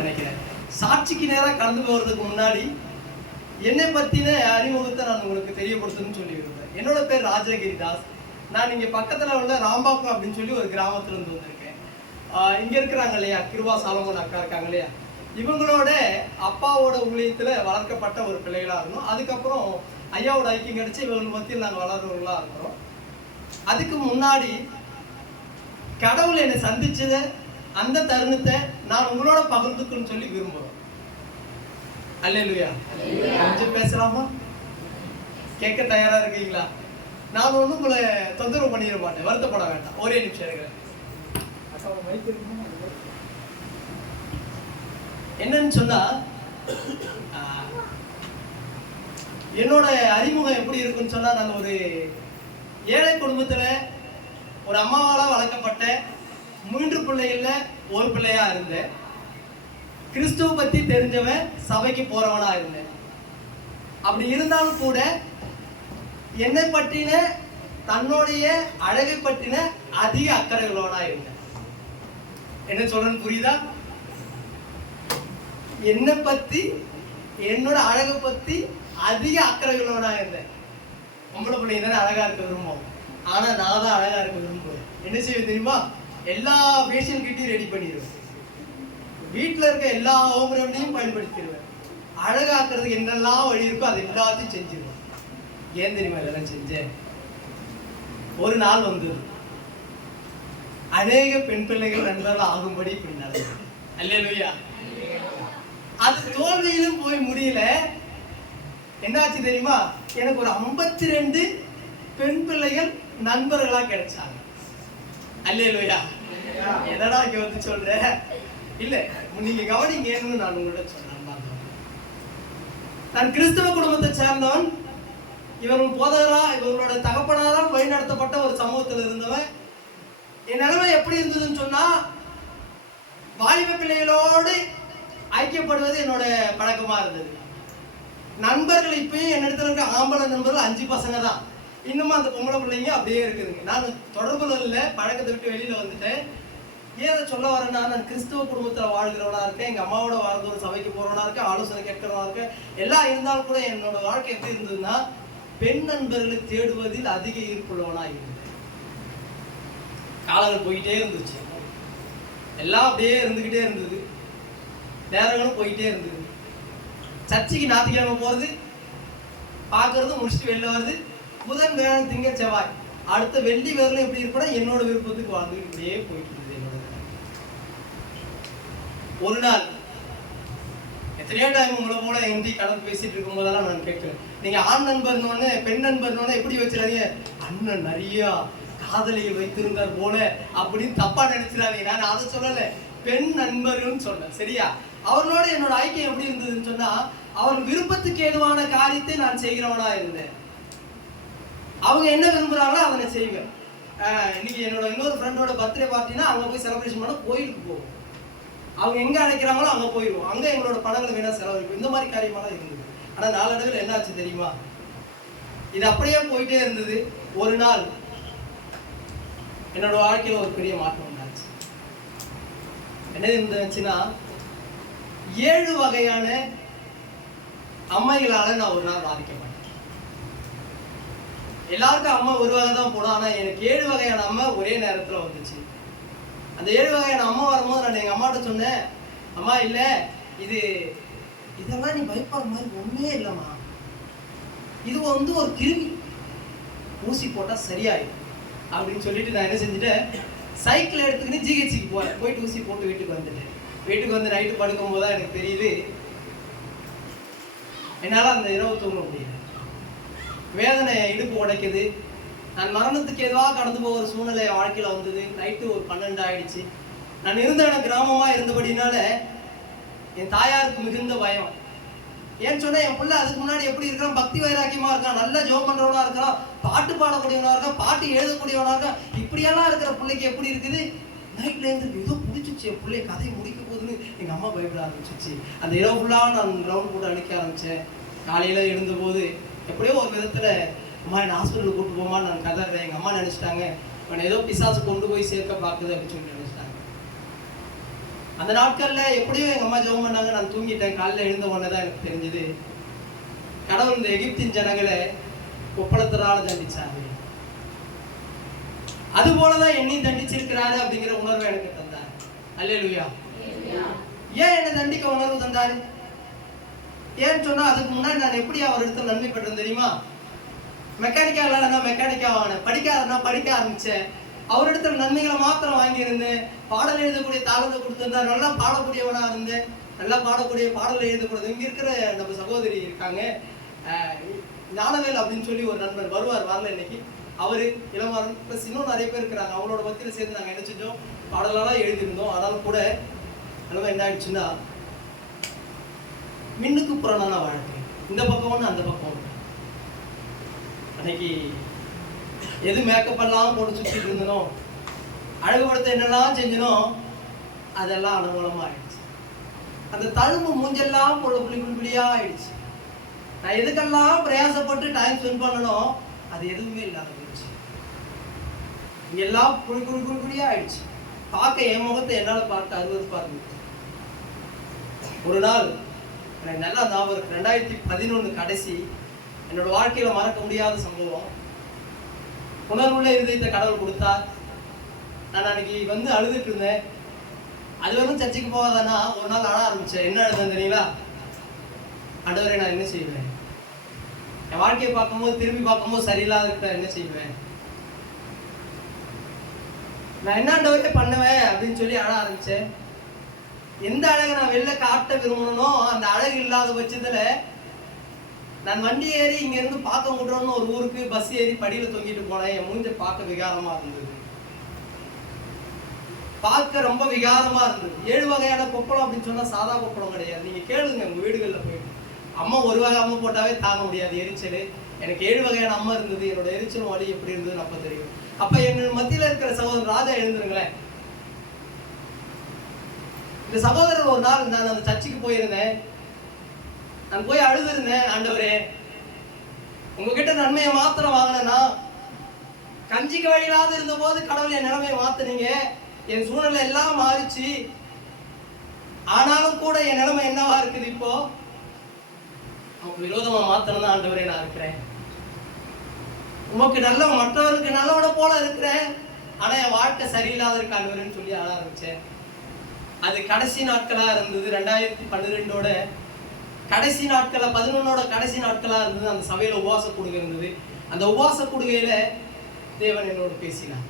நினைக்கிறேன். சாட்சிக்கு நேராக கடந்து போகிறதுக்கு முன்னாடி என்னை பற்றின அறிமுகத்தை நான் உங்களுக்கு தெரியப்படுத்தணும்னு சொல்லி விரும்புகிறேன். என்னோட பேர் ராஜகிரிதாஸ். நான் இங்கே பக்கத்தில் உள்ள ராம்பாக்கம் அப்படின்னு சொல்லி ஒரு கிராமத்துலேருந்து வந்திருக்கேன். இங்கே இருக்கிறாங்க இல்லையா, கிருபா சாலமோன் அக்கா இருக்காங்க இல்லையா, இவங்களோட அப்பாவோட ஊழியத்தில் வளர்க்கப்பட்ட ஒரு பிள்ளைகளாக இருந்தோம். அதுக்கப்புறம் ஐயாவோட ஐக்கியம் கிடைச்சி இவங்க மத்தியில் நாங்கள் வளர்றவர்களாக இருக்கிறோம். அதுக்கு முன்னாடி கடவுள் என்னை சந்திச்சத அந்த தருணத்தை நான் உங்களோட பகிர்ந்துக்கணும்னு சொல்லி விரும்புகிறோம். அல்லேலூயா. கொஞ்சம் பேசலாமா? கேட்க தயாரா இருக்கீங்களா? நான் ஒன்றும் உங்களை தொந்தரவு பண்ணிட மாட்டேன், வருத்தப்பட வேண்டாம். ஒரே நிமிஷம் இருக்கிறேன். என்னன்னு சொன்னா, என்னோட அறிமுகம் எப்படி இருக்குன்னு சொன்னா, நான் ஒரு ஏழை குடும்பத்துல ஒரு அம்மாவால வளர்க்கப்பட்ட 3 பிள்ளைகள்ல ஒரு பிள்ளையா இருந்தேன். கிறிஸ்துவ பத்தி தெரிஞ்சவன், சபைக்கு போறவனா இருந்தேன். அப்படி இருந்தாலும் கூட என்னை பற்றின, தன்னுடைய அழகை பற்றின அதிக அக்கறைகளோட இருந்தேன். என்ன சொல்றேன்னு புரியுதா? என்னை பத்தி, என்னோட அழகை பத்தி அதிக அக்கறைகளோட இருந்தேன். பொம்பளை பிள்ளைங்க தானே அழகா இருக்க விரும்புவோம், ஆனா நான் தான் அழகா இருக்க விரும்புவேன். என்ன செய்ய தெரியுமா? எல்லா ஃபேஷன் கிட்டையும் ரெடி பண்ணிடுவேன். வீட்டில் இருக்க எல்லா ஹோம் ரெமடியும் பயன்படுத்திடுவேன். அழகாக்குறதுக்கு என்னெல்லாம் வழி இருக்கோ அது எல்லாத்தையும் செஞ்சிருவேன். ஏன் தெரியுமா இதெல்லாம் செஞ்சேன்? ஒரு நாள் வந்து அநேக பெண் பிள்ளைகள் நண்பர்கள் ஆகும்படி பின்னாடி. அல்லேலூயா. அது தோல்வியிலும் போய் முடியல. என்னாச்சு தெரியுமா? எனக்கு ஒரு 52 பெண் பிள்ளைகள் நண்பர்களா கிடைச்சாங்க. அல்லேலூயா. என்னடா இங்க வந்து சொல்ற? இல்ல, நீங்க கவனிங்கன்னு நான் உங்கள்கிட்ட சொன்னேன். நான் கிறிஸ்தவ குடும்பத்தை சேர்ந்தவன். இவர்கள் போதகரா, இவர்களோட தகப்பனாரா வழிநடத்தப்பட்ட ஒரு சமூகத்தில் இருந்தவன். என் நிலைமை எப்படி இருந்ததுன்னு சொன்னா, வாலிப பிள்ளைகளோடு ஐக்கியப்படுவது என்னோட பழக்கமா இருந்தது. நண்பர்கள் இப்பயும் என்னிடத்துல இருக்க ஆம்பளை நண்பர்கள் 5 பசங்க தான். இன்னமும் அந்த பொம்பளை பிள்ளைங்க அப்படியே இருக்குதுங்க. நான் தொடர்புல இல்லை, பழக்கத்தை விட்டு வெளியில வந்துட்டேன். ஏதை சொல்ல வரேன்னா, நான் கிறிஸ்துவ குடும்பத்தில் வாழ்கிறவனா இருக்கேன். எங்கள் அம்மாவோட வாழ்ந்து ஒரு சபைக்கு போகிறவனா இருக்கேன், ஆலோசனை கேட்கிறவனா இருக்கேன். எல்லாம் இருந்தாலும் கூட என்னோட வாழ்க்கை எப்படி இருந்ததுன்னா, பெண் நண்பர்களை தேடுவதில் அதிக ஈர்ப்புள்ளவனா இருந்தேன். காலங்கள் போயிட்டே இருந்துச்சு, எல்லாம் அப்படியே இருந்துக்கிட்டே இருந்தது. நேரங்களும் போயிட்டே இருந்தது. சர்ச்சைக்கு ஞாயிற்றுக்கிழமை போகிறது, பார்க்கறது, முடிச்சுட்டு வெளில வருது. புதன், வேலை, திங்கள், செவ்வாய், அடுத்த வெள்ளி வேலை எப்படி இருப்பா என்னோட விருப்பத்துக்கு வாழ்ந்து இப்படியே போயிட்டு இருந்தது. ஒரு நாள் எத்தனையோ டைம் உங்களை போல எங்கி கலந்து பேசிட்டு இருக்கும் போதெல்லாம் நான் கேட்கிறேன், நீங்க ஆண் நண்பர்னோடனே பெண் நண்பர்னோட எப்படி வச்சிடாதீங்க, அண்ணன் நிறைய காதலியை வைத்திருந்தார் போல அப்படின்னு தப்பா நினைச்சிடாதீங்க. நான் அதை சொல்லலை, பெண் நண்பர்கள்னு சொன்னேன். சரியா? அவர்களோட என்னோட ஐக்கியம் எப்படி இருந்ததுன்னு சொன்னா, அவர் விருப்பத்துக்கு ஏதுவான காரியத்தை நான் செய்கிறவனா இருந்தேன். அவங்க என்ன விரும்புறாங்களோ அதை நான் செய்வேன். இன்னைக்கு என்னோட இன்னொரு ஃப்ரெண்டோட பர்த்டே பார்ட்டினா அங்கே போய் செலிப்ரேஷன் பண்ண கோயிலுக்கு போவோம். அவங்க எங்க அழைக்கிறாங்களோ அங்கே போயிடுவோம். அங்கே எங்களோட பணங்களை வேணா செலவழிப்போம். இந்த மாதிரி காரியமெல்லாம் இருந்தது. ஆனால் நாளடைவில் என்ன ஆச்சு தெரியுமா? இது அப்படியே போயிட்டே இருந்தது. ஒரு நாள் என்னோட வாழ்க்கையில் ஒரு பெரிய மாற்றம் உண்டாச்சு. என்ன இருந்துச்சுன்னா, 7 வகையான அம்மைகளால நான் ஒரு நாள் பாதிக்கப்பட்டேன். எல்லாருக்கும் அம்மா ஒரு வகை தான் போடும், ஆனால் எனக்கு 7 வகையான அம்மா ஒரே நேரத்தில் வந்துச்சு. அந்த 7 வகையான அம்மா வரும்போது நான் எங்கள் அம்மாட்ட சொன்னேன், அம்மா இல்லை, இதெல்லாம் நீ பயப்படுற மாதிரி ஒன்றுமே இல்லைம்மா, இது வந்து ஒரு கிருமி, ஊசி போட்டால் சரியாயிடும் அப்படின்னு சொல்லிட்டு நான் என்ன செஞ்சுட்டேன், சைக்கிள் எடுத்துக்கின்னு ஜிஹெச்சுக்கு போகிறேன். போயிட்டு ஊசி போட்டு வீட்டுக்கு வந்துட்டேன். வீட்டுக்கு வந்து நைட்டு படுக்கும் போது தான் எனக்கு தெரியுது, என்னால் அந்த இரவு தூங்க முடியல. வேதனை இடுப்பு உடைக்குது. நான் மரணத்துக்கு எதுவாக கடந்து போகிற சூழ்நிலை வாழ்க்கையில் வந்தது. நைட்டு ஒரு 12 ஆயிடுச்சு. நான் இருந்த இடம் கிராமமாக இருந்தபடினால என் தாயாருக்கு மிகுந்த பயம். ஏன்னு சொன்னால், என் பிள்ளை அதுக்கு முன்னாடி எப்படி இருக்கிறான், பக்தி வைராக்கியமாக இருக்கான், நல்லா ஜோம் பண்ணுறவனா இருக்கிறான், பாட்டு பாடக்கூடியவனா இருக்கான், பாட்டு எழுதக்கூடியவனா இருக்கான். இப்படியெல்லாம் இருக்கிற பிள்ளைக்கு எப்படி இருக்குது, நைட்ல இருந்து ஏதோ பிடிச்சிச்சு, என் பிள்ளைய கதையை முடிக்க போகுதுன்னு எங்கள் அம்மா பயப்பட ஆரம்பிச்சிச்சு. அந்த இரவு ஃபுல்லாக நான் கிரவுண்ட் போட்டு அடிக்க ஆரம்பித்தேன். காலையில் எழுந்தபோது எப்படியோ ஒரு விதத்தில், அம்மா என்ன ஹாஸ்பிட்டலுக்கு கூப்பிட்டு போமான்னு நான் கதறேன். எங்கள் அம்மா நினச்சிட்டாங்க, அவனை ஏதோ பிசாசு கொண்டு போய் சேர்க்க பார்க்குது அப்படின்னு சொல்லி நினச்சிட்டாங்க. அந்த நாட்கள்ல எப்படியும் எங்க அம்மா ஜெபம் பண்ணாங்க, நான் தூங்கிட்டேன். காலையில எழுந்த உடனே தான் எனக்கு தெரிஞ்சது, கடவுள் இந்த எகிப்தின் ஜனங்களை கொப்பளத்தினால தண்டிச்சாரு. அது போலதான் என்னையும் தண்டிச்சிருக்கிறாரு அப்படிங்கிற உணர்வை எனக்கு தந்தார். அல்லேலூயா. ஏன் என்னை தண்டிக்க உணர்வு தந்தாரு? ஏன்னு சொன்னா, அதுக்கு முன்னாடி நான் எப்படி அவர் இடத்துல நன்மை பெற்றேன் தெரியுமா? மெக்கானிக்கா இல்லைன்னா மெக்கானிக்கா வாங்கினேன், படிக்காதனா படிக்க ஆரம்பிச்சேன். அவரிடத்துல நன்மைகளை மாத்திரம் வாங்கியிருந்தேன். பாடல் எழுதக்கூடிய தாளத்தை கொடுத்திருந்தா, நல்லா பாடக்கூடியவனா இருந்தேன். நல்லா பாடக்கூடிய பாடல் எழுதக்கூடாது. இங்க இருக்கிற நம்ம சகோதரி இருக்காங்க, ஞானவேல் அப்படின்னு சொல்லி ஒரு நண்பர் வருவார், வரல இன்னைக்கு. அவரு இளமாறன் பிளஸ் இன்னும் நிறைய பேர் இருக்கிறாங்க. அவங்களோட பத்தியில சேர்ந்து நாங்கள் என்ன செஞ்சோம், பாடலெல்லாம் எழுதியிருந்தோம். ஆனாலும் கூட நிலைமை என்ன ஆயிடுச்சுன்னா, மின்னுக்கு புறனான வாழ்க்கை, இந்த பக்கம் ஒன்று அந்த பக்கம் ஒன்று. அன்னைக்கு எது மேக்கப் எல்லாம் போட்டு சுற்றிட்டு இருந்தனோ, அழகுபடுத்த என்னெல்லாம் செஞ்சனோ, அதெல்லாம் அனுகூலமா ஆயிடுச்சு. அந்த தழும்பு மூஞ்செல்லாம் புள்ளி புள்ளியா ஆயிடுச்சு. நான் எதுக்கெல்லாம் பிரயாசப்பட்டு டைம் ஸ்பெண்ட் பண்ணணும், அது எதுவுமே இல்லாத போயிடுச்சு. இங்கெல்லாம் புளியா ஆயிடுச்சு. பார்க்க என் முகத்தை என்னால் பார்க்க அருவருப்பா இருந்துச்சு. ஒரு நாள் எனக்கு நல்லா ஞாபகம் இருக்கு, 2011 கடைசி, என்னோட வாழ்க்கையில மறக்க முடியாத சம்பவம். உணர்வுள்ள இருதயத்தை கடவுள் கொடுத்தார். நான் அன்னைக்கு வந்து அழுதுட்டு இருந்தேன். அது வரைக்கும் சர்ச்சைக்கு போகாதானா, ஒரு நாள் அழ ஆரம்பிச்சேன். என்ன அழுதேன் தெரியுங்களா? ஆண்டவரே, நான் என்ன செய்வேன்? என் வாழ்க்கையை பார்க்கும்போது, திரும்பி பார்க்கும்போது சரியில்லாத இருக்க என்ன செய்வேன்? நான் என்ன ஆண்டவரே பண்ணுவேன் அப்படின்னு சொல்லி அழ ஆரம்பிச்சேன். எந்த அழகை நான் வெளில காட்ட விரும்பணும்னோ அந்த அழகு இல்லாத பட்சத்துல, நான் வண்டி ஏறி இங்க இருந்து பார்க்க முடியணும்னு ஒரு ஊருக்கு பஸ் ஏறி படியில தொங்கிட்டு போனேன். என் மூஞ்ச பார்க்க விகாரமா இருந்தது, பார்க்க ரொம்ப விகாரமா இருந்தது. 7 வகையான கொப்பளம் அப்படின்னு சொன்னா சாதா கொப்பளம் கிடையாது. நீங்க கேளுங்க உங்க வீடுகளில் போயிட்டு. அம்மா ஒரு வகை அம்மா போட்டாவே தாங்க முடியாது எரிச்சல். எனக்கு 7 வகையான அம்மா இருந்தது. என்னோட எரிச்சல் வலி எப்படி இருந்ததுன்னு அப்ப தெரியும். அப்ப என் மத்தியில இருக்கிற சகோதரர் ராஜா எழுந்துருங்களேன். இந்த சகோதரர் ஒரு நாள் நான் அந்த சர்ச்சுக்கு போயிருந்தேன். நான் போய் அழுதுருந்தேன், ஆண்டவரே உங்ககிட்ட நன்மையை மாத்திரம் வாங்கினா, கஞ்சிக்கு வழியிலாத இருந்த போது கடவுள் என் நிலைமையை மாத்தினீங்க. என் சூழ்நிலை எல்லாம் மாறிச்சு. ஆனாலும் கூட என் நிலைமை என்னவா இருக்குது? இப்போ உனக்கு விரோதமா மாத்தணும் ஆண்டவரே நான் இருக்கிறேன். உமக்கு நல்ல மற்றவருக்கு நல்லவட போல இருக்கிறேன். ஆனா என் வாழ்க்கை சரியில்லாத இருக்கு ஆண்டவரேன்னு சொல்லி ஆள ஆரம்பிச்சேன். அது கடைசி நாட்களா இருந்தது. 2012ஓட கடைசி நாட்கள, 11ஓட கடைசி நாட்களா இருந்தது. அந்த சபையில உபவாச கூடுகை இருந்தது. அந்த உபவாச கூடுகையில தேவன் என்னோட பேசினார்.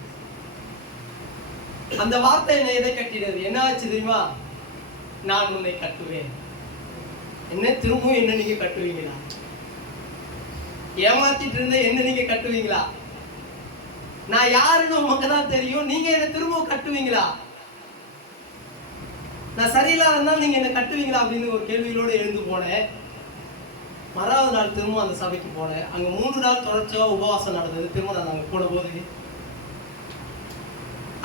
அந்த வார்த்தை என்னை எதை கட்டினது? என்ன ஆச்சு தெரியுமா? நான் உன்னை கட்டுவேன். என்ன திரும்பவும் என்ன நீங்க கட்டுவீங்களா? ஏமாத்திட்டு இருந்த என்ன நீங்க கட்டுவீங்களா? நான் யாருன்னு உமக்கு தான் தெரியும். நீங்க என்ன திரும்பவும் கட்டுவீங்களா? நான் சரியில்லாத இருந்தாலும் நீங்க என்ன கட்டுவீங்களா அப்படின்னு ஒரு கேள்வியோடு எழுந்து போனேன். மறாவது நாள் திரும்ப அந்த சபைக்கு போனேன். அங்க 3 நாள் தொடர்ச்சியா உபவாசம் நடந்தது. திரும்ப நான் அங்க போன போது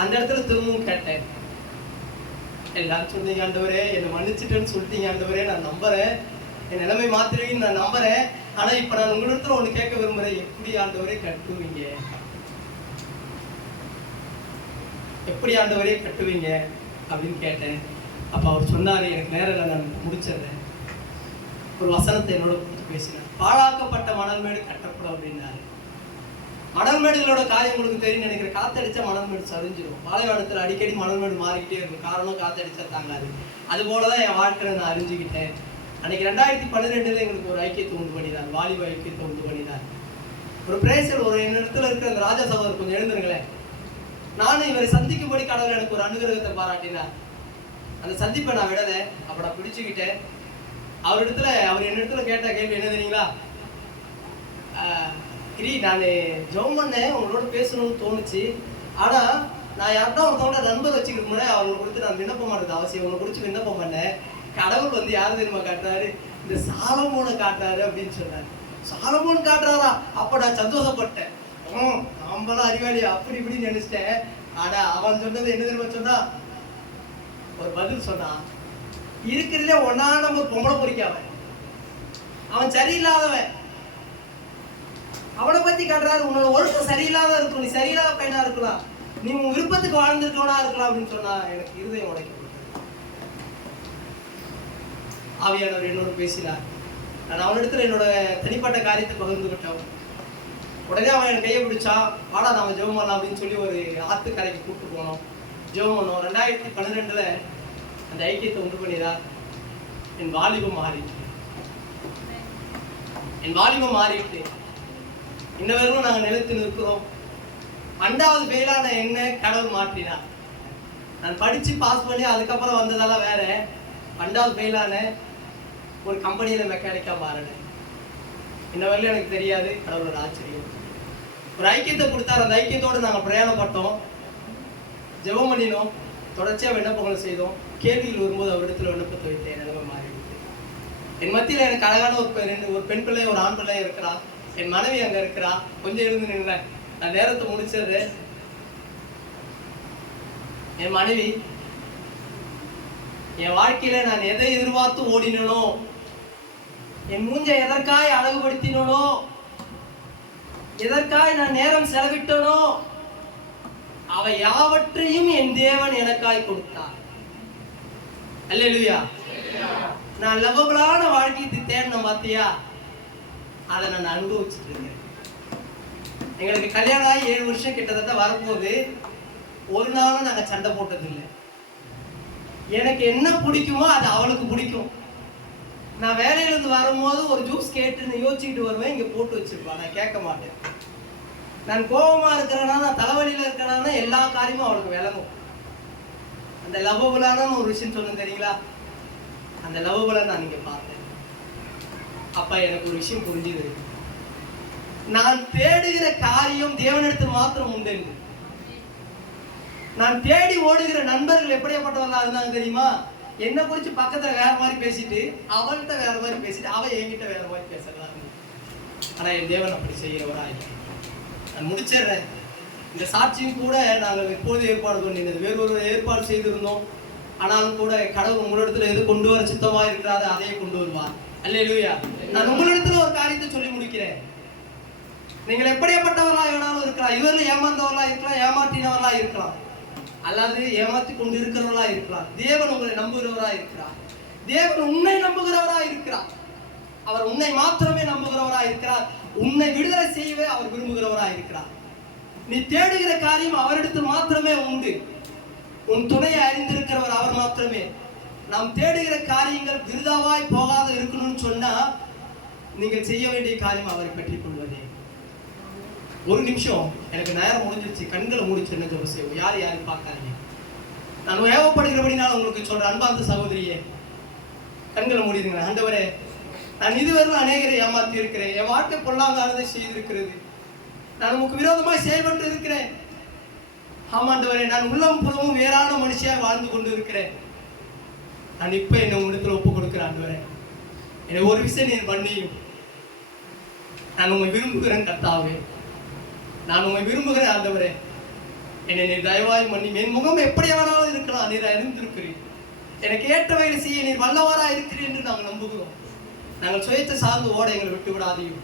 அந்த இடத்துல திரும்பவும் கேட்டேன். எல்லாரும் சொன்னீங்க ஆண்டவரே, என்னை மன்னிச்சுட்டேன்னு சொல்லிட்டீங்க ஆண்டவரே, நான் நம்புறேன், என் நிலைமை மாத்திருவீங்கன்னு நான் நம்புறேன். ஆனா இப்ப நான் உங்களிடத்துல ஒண்ணு கேட்க விரும்புறேன். எப்படி ஆண்டவரே கட்டுவீங்க? எப்படி ஆண்டவரே கட்டுவீங்க அப்படின்னு கேட்டேன். அப்ப அவர் சொன்னாரு, எனக்கு நேரம் நான் முடிச்சிடுறேன். ஒரு வசனத்தை என்னோட பேசினார். பாழாக்கப்பட்ட மணல்மேடு கட்டப்படும் அப்படின்னாரு. மணல்மேடுகளோட காரியம் உங்களுக்கு தெரியும் நினைக்கிற. காத்தடிச்சா மணல்மேடு சரிஞ்சிடும். பாலைவனத்துல அடிக்கடி மணல்மேடு மாறிக்கிட்டே இருக்கும். காரணம் காத்தடிச்சா தாங்காது. அது போலதான் என் வாழ்க்கையில நான் அறிஞ்சுக்கிட்டேன். அன்னைக்கு 2012 எங்களுக்கு ஒரு ஐக்கியத்தை உண்டு பண்ணினார். வாலிப ஐக்கியத்தை உண்டு பண்ணினார். ஒரு பிரேசல் ஒரு இடத்துல இருக்கிற அந்த ராஜா சகோதரர் கொஞ்சம் எழுந்துருங்களேன். நானும் இவரை சந்திக்கும்படி கடவுள் எனக்கு ஒரு அனுகிரகத்தை பாராட்டினார். அந்த சந்திப்பை நான் விடல. அப்ப நான் பிடிச்சுக்கிட்டேன். அவர் என்னிடத்துல கேட்ட கேள்வி என்ன தெரியுங்களா? கிரி, நான் ஜெபம் பண்ணேன், உங்களோட பேசணும்னு தோணுச்சு. ஆனா நான் யார்தான் ஒருத்தவங்களோட நண்பர் வச்சுக்கிட்டு முன்னாடி அவங்களை குறித்து நான் விண்ணப்பம் பண்ணுறது அவசியம். உங்களை குறித்து விண்ணப்பம் பண்ணேன். கடவுள் வந்து யாரு தெரியுமா காட்டுறாரு? இந்த சாலமோனை காட்டுறாரு அப்படின்னு சொன்னார். சாலமோன் காட்டுறாரா? அப்ப நான் சந்தோஷப்பட்டேன். நம்மளாம் அறிவாளியா அப்படி இப்படின்னு நினைச்சிட்டேன். ஆனா அவன் சொன்னது என்ன தெரியுமா சொன்னா? ஒரு பதில் சொன்னான். இருக்கிறதுல ஒன்னா நம்ம பொம்பளை பொறிக்காவன், அவன் சரியில்லாதவன். அவனை பத்தி காட்டுறாரு. உன்னோட ஒழுக்கம் சரியில்லாத இருக்கும், நீ சரியில்லாத பையனா இருக்கலாம், நீ உன் விருப்பத்துக்கு வாழ்ந்துருக்கவனா இருக்கலாம் அப்படின்னு சொன்னா எனக்கு இருதயம் உடைக்கப்பட்டது. ஆவியானவர் என்னோட பேசினார். நான் அவனிடத்துல என்னோட தனிப்பட்ட காரியத்தை பகிர்ந்துகிட்டோம். உடனே அவன் என் கையை பிடிச்சா, வாடா நாம ஜெபம் பண்ணலாம் அப்படின்னு சொல்லி ஒரு ஆத்துக்கரைக்கு கூப்பிட்டு போனோம். ஜெபம் பண்ணோம். 2012 அந்த ஐக்கியத்தை உண்டு பண்ணினார். என் வாலிபம் மாறிட்டு இன்ன வரைக்கும் நாங்கள் நிலைத்து நிற்கிறோம். 2வது ஃபெயிலான என்ன கடவுள் மாற்றினார். நான் படிச்சு பாஸ் பண்ணி அதுக்கப்புறம் வந்ததெல்லாம் வேற. 2வது ஃபெயிலான ஒரு கம்பெனியில மெக்கானிக்கா மாறினேன். இன்ன வரையிலும் எனக்கு தெரியாது. கடவுளோட ஆச்சரியம். ஒரு ஐக்கியத்தை கொடுத்தார். அந்த ஐக்கியத்தோடு நாங்கள் பிரயாணப்பட்டோம், ஜெபம் பண்ணினோம், தொடர்ச்சியா விண்ணப்பங்களை செய்தோம். கேள்விகள் வரும்போது அவரிடத்துல விண்ணப்பத்தை வைத்தேன். நிலைமை மாறிவிட்டு என் மத்தியில் எனக்கு அழகான ஒரு பெண் பிள்ளை, ஒரு ஆண் பிள்ளை இருக்கிறா. என் மனைவி அங்க இருக்கிறா. கொஞ்சம் இருந்து நின்று நான் நேரத்தை முடிச்சது. என் மனைவி என் வாழ்க்கையில நான் எதை எதிர்பார்த்து ஓடினோ, என் மூஞ்ச எதற்காய் அழகுபடுத்தினோ, எதற்காய் நான் நேரம் செலவிட்டனோ, அவை யாவற்றையும் என் தேவன் எனக்காய் கொடுத்தார். அல்லேலூயா. நான் லவபலான வாழ்க்கைக்கு தேடணும் பார்த்தியா, அதை நான் அனுபவிச்சுட்டு இருக்கேன். எங்களுக்கு கல்யாணம் ஆகி 7 வருஷம் கிட்டத்தட்ட வரப்போது. ஒரு நாளும் நாங்கள் சண்டை போட்டதில்லை. எனக்கு என்ன பிடிக்குமோ அது அவளுக்கு பிடிக்கும். நான் வேலையிலிருந்து வரும்போது ஒரு ஜூஸ் கேட்டுன்னு யோசிச்சுட்டு வருவேன். இங்கே போட்டு வச்சிருப்பா, நான் கேட்க மாட்டேன். நான் கோபமா இருக்கிறேன்னா, நான் தலைவலியில இருக்கிறேன்னா எல்லா காரியமும் அவளுக்கு விளங்கும். அந்த லவபலான ஒரு விஷயம் சொன்னேன் தெரியுங்களா, அந்த லவபலை நான் இங்க பார்த்தேன். அப்ப எனக்கு ஒரு விஷயம் புரிஞ்சுது. நான் தேடுகிற காரியம் தேவனிடத்தில் மாத்திரம் உண்டு. நான் தேடி ஓடுகிற நண்பர்கள் எப்படியாப்பட்டவர்களா இருந்தாங்க தெரியுமா? என்ன குறிச்சு பக்கத்துல வேற மாதிரி பேசிட்டு, அவள்கிட்ட வேற மாதிரி பேசிட்டு, அவ என்கிட்ட வேற மாதிரி பேசலாம். ஆனா என் தேவன் அப்படி செய்கிறவரா இல்லை. நான் முடிச்சிடுறேன். இந்த சாட்சியும் கூட நாங்கள் எப்போது ஏற்பாடு பண்ணினது, வேறொரு ஏற்பாடு செய்திருந்தோம். ஆனாலும் கூட கடவுள் உங்களிடத்துல எது கொண்டு வர சித்தமா இருக்கிறாரு அதையே கொண்டு வருவார். அல்லேலூயா. நான் உங்களிடத்துல ஒரு காரியத்தை சொல்லி முடிக்கிறேன். நீங்கள் எப்படியாப்பட்டவர்களா வேணாலும் இருக்கலாம். இவர்கள் ஏமாந்தவர்களா இருக்கலாம், ஏமாற்றினவர்களா இருக்கலாம், அல்லது ஏமாற்றி கொண்டு இருக்கிறவர்களா இருக்கலாம். தேவன் உங்களை நம்புகிறவரா இருக்கிறார். தேவன் உன்னை நம்புகிறவரா இருக்கிறார். அவர் உன்னை மாத்திரமே நம்புகிறவரா இருக்கிறார். உன்னை விடுதலை செய்யவே அவர் விரும்புகிறவரா இருக்கிறார். நீ தேடுகிற காரியம் அவரிடத்தில் மாத்திரமே உண்டு. உன் துணையை அறிந்திருக்கிறவர் அவர் மாத்திரமே. நாம் தேடுகிற காரியங்கள் விருதாவாய் போகாத இருக்கணும்னு சொன்னா நீங்கள் செய்ய வேண்டிய காரியம் அவரை பற்றி கொள்வதே. ஒரு நிமிஷம், எனக்கு நேரம் முடிஞ்சிருச்சு, கண்களை முடிச்சு என்ன ஜெபம் செய்வோம். யாரும் பார்க்காதீங்க. நான் ஏவப்படுகிறபடினால உங்களுக்கு சொல்றேன். அன்பார்ந்த சகோதரியே, கண்களை மூடிடுங்க. ஆண்டவரே, நான் இதுவரை அநேகரை ஏமாற்றி இருக்கிறேன். என் வாழ்க்கை பொல்லாங்கானதை செய்திருக்கிறது. நான் உமக்கு விரோதமாய் செயல்பட்டு இருக்கிறேன். ஆமாண்டவரே, நான் உள்ளம் புறமும் வேறான மனுஷியா வாழ்ந்து கொண்டு இருக்கிறேன். நான் இப்ப என்ன உங்களிடத்துல ஒப்பு கொடுக்கிறேன். ஆண்டவரே, என்னை ஒரு விஷயம் நீ பண்ணியும். நான் உண்மை விரும்புகிறேன் கர்த்தாவே, நான் உண்மை விரும்புகிறேன். ஆண்டவரே, என்னை நீர் தயவாய் மன்னி. என் முகம் எப்படியானாலும் இருக்கலாம், நீர் அறிந்திருக்கிறீர். எனக்கு ஏற்றவைகளை செய்ய நீர் வல்லவரா இருக்கிறீர் என்று நாங்கள் நம்புகிறோம். நாங்கள் சுயத்தை சார்ந்து ஓட எங்களை விட்டு விடாதையும்,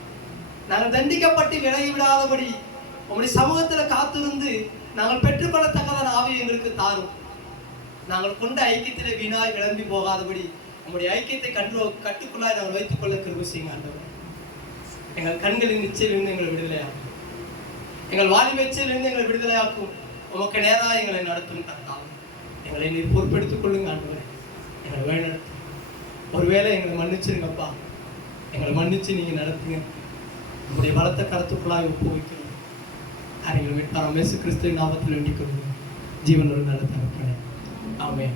நாங்கள் தண்டிக்கப்பட்டு விலகி விடாதபடி உங்களுடைய சமூகத்துல காத்திருந்து நாங்கள் பெற்றுக்கொள்ளத்தக்கதான ஆவியை எங்களுக்கு தாரும். நாங்கள் கொண்ட ஐக்கியத்திலே வீணாய் விளம்பி போகாதபடி உங்களுடைய ஐக்கியத்தை கட்டுக்குள்ளாய் நாங்கள் வைத்துக் கொள்ள கிருபை செய்யுங்க ஆண்டவரே. எங்கள் கண்களின் நிச்சயிலிருந்து எங்களை விடுதலையாக்கும். எங்கள் வாலிபச்சிலிருந்து எங்களை விடுதலையாக்கும். உமக்கு நேராக எங்களை நடத்தும் கர்த்தாவே, எங்களை நீர் பொறுப்பெடுத்துக் கொள்ளுங்க ஆண்டவரே. எங்களை வழிநடத்தும். ஒருவேளை எங்களை மன்னிச்சிருங்கப்பா, எங்களை மன்னிச்சு நீங்க நடத்துங்க. உங்களுடைய பலத்த கருத்துக்குள்ளாய் ஒப்புவிக்கிறோம். எங்கள் மீட்பராம் இயேசு கிறிஸ்துவின் நாமத்தில் வேண்டிக் கொள்கிறோம். ஜீவனோடு நல்ல தகப்பனே. ஆமென்.